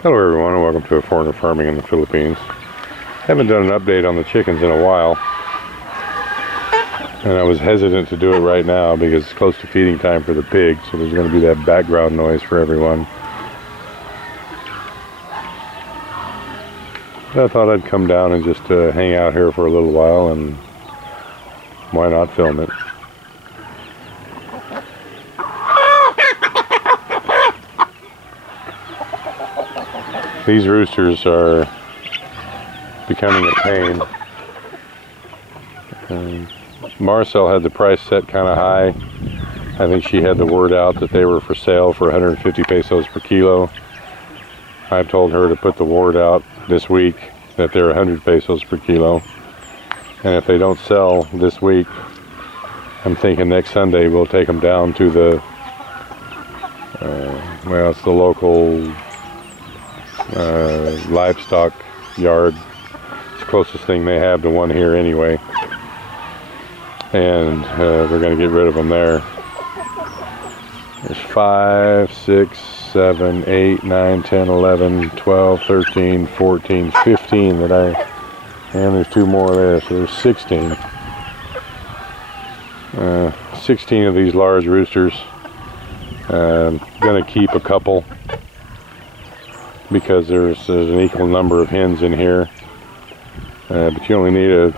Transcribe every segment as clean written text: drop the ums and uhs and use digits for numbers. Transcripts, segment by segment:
Hello everyone, and welcome to A Foreigner Farming in the Philippines. Haven't done an update on the chickens in a while, and I was hesitant to do it right now because it's close to feeding time for the pigs, so there's going to be that background noise for everyone. But I thought I'd come down and just hang out here for a little while, and why not film it? These roosters are becoming a pain. Marcel had the price set kind of high. I think she had the word out that they were for sale for 150 pesos per kilo. I've told her to put the word out this week that they're 100 pesos per kilo. And if they don't sell this week, I'm thinking next Sunday we'll take them down to the, well, it's the local livestock yard. It's the closest thing they have to one here anyway, and we're going to get rid of them there. There's 5, 6, 7, 8, 9, 10, 11, 12, 13, 14, 15 that and there's 2 more there, so there's 16. 16 of these large roosters. I'm going to keep a couple because there's an equal number of hens in here, but you only need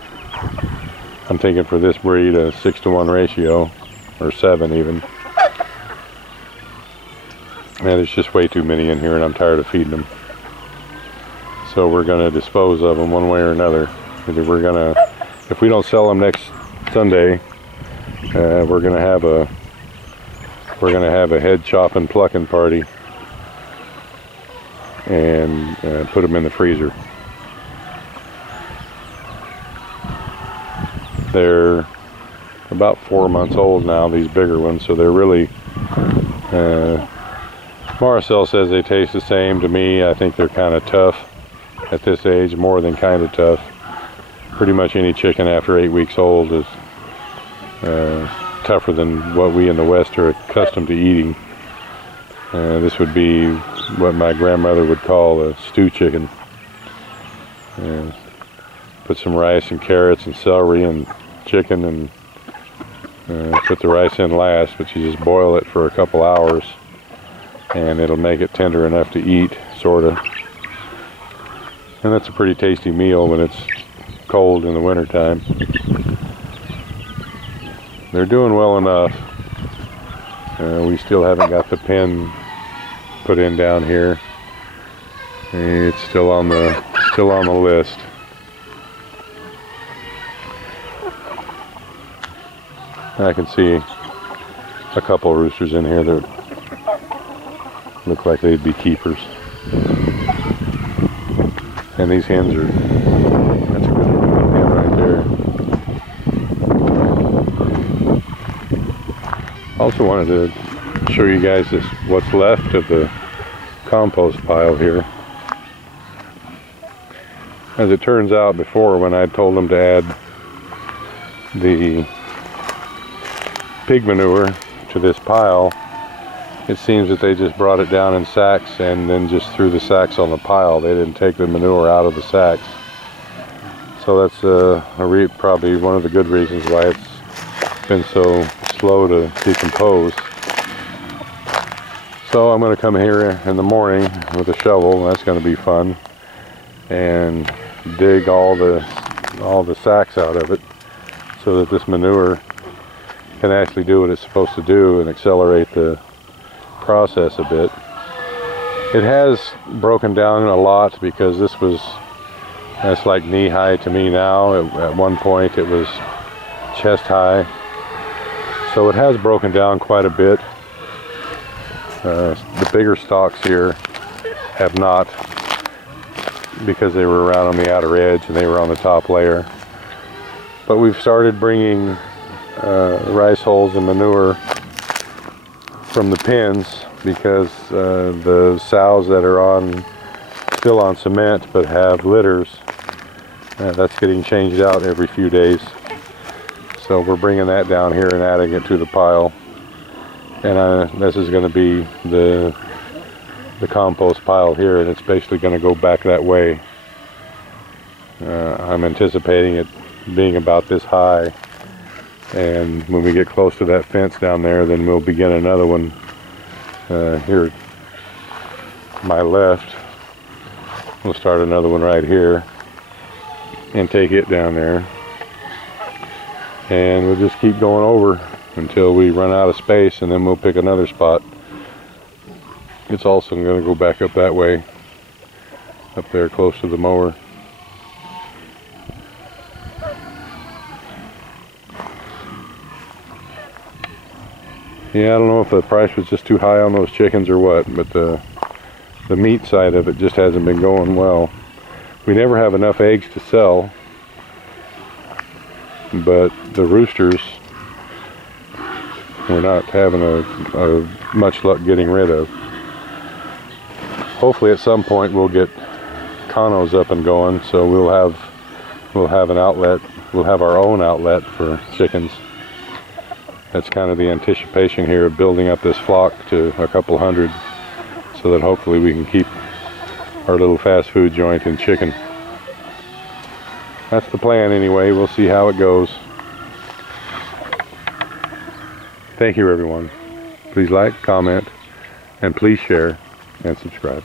I'm thinking for this breed a 6-to-1 ratio, or 7 even. And there's just way too many in here, and I'm tired of feeding them. So we're going to dispose of them one way or another. Either if we don't sell them next Sunday, we're going to have a head chopping plucking party and put them in the freezer. They're about 4 months old now, these bigger ones, so they're really, Marcel says they taste the same. To me, I think they're kind of tough at this age, more than kind of tough. Pretty much any chicken after 8 weeks old is tougher than what we in the West are accustomed to eating. This would be what my grandmother would call a stew chicken. Put some rice and carrots and celery and chicken, and put the rice in last, but you just boil it for a couple hours and it'll make it tender enough to eat, sorta. And that's a pretty tasty meal when it's cold in the wintertime. They're doing well enough. We still haven't got the pen put in down here. It's still on the list. I can see a couple of roosters in here that look like they'd be keepers. And these hens that's a good looking hen right there. Also wanted to show you guys what's left of the compost pile here. As it turns out, before, when I told them to add the pig manure to this pile, it seems that they just brought it down in sacks and then just threw the sacks on the pile. They didn't take the manure out of the sacks. So that's probably one of the good reasons why it's been so slow to decompose. So I'm going to come here in the morning with a shovel. That's going to be fun, and dig all the sacks out of it so that this manure can actually do what it's supposed to do and accelerate the process a bit. It has broken down a lot because that's like knee high to me now. At one point it was chest high, so it has broken down quite a bit. The bigger stalks here have not, because they were around on the outer edge and they were on the top layer. But we've started bringing rice hulls and manure from the pens, because the sows that are still on cement but have litters, that's getting changed out every few days. So we're bringing that down here and adding it to the pile. And this is going to be the the compost pile here, and it's basically going to go back that way. I'm anticipating it being about this high, and when we get close to that fence down there, then we'll begin another one here to my left. We'll start another one right here and take it down there, and we'll just keep going over until we run out of space, and then we'll pick another spot. It's also going to go back up that way, up there close to the mower. Yeah, I don't know if the price was just too high on those chickens or what, but the meat side of it just hasn't been going well. We never have enough eggs to sell, but the roosters we're not having a much luck getting rid of. Hopefully at some point we'll get conos up and going, so we'll have an outlet. We'll have our own outlet for chickens. That's kind of the anticipation here of building up this flock to a couple hundred, so that hopefully we can keep our little fast food joint in chicken. That's the plan anyway. We'll see how it goes. Thank you everyone. Please like, comment, and please share and subscribe.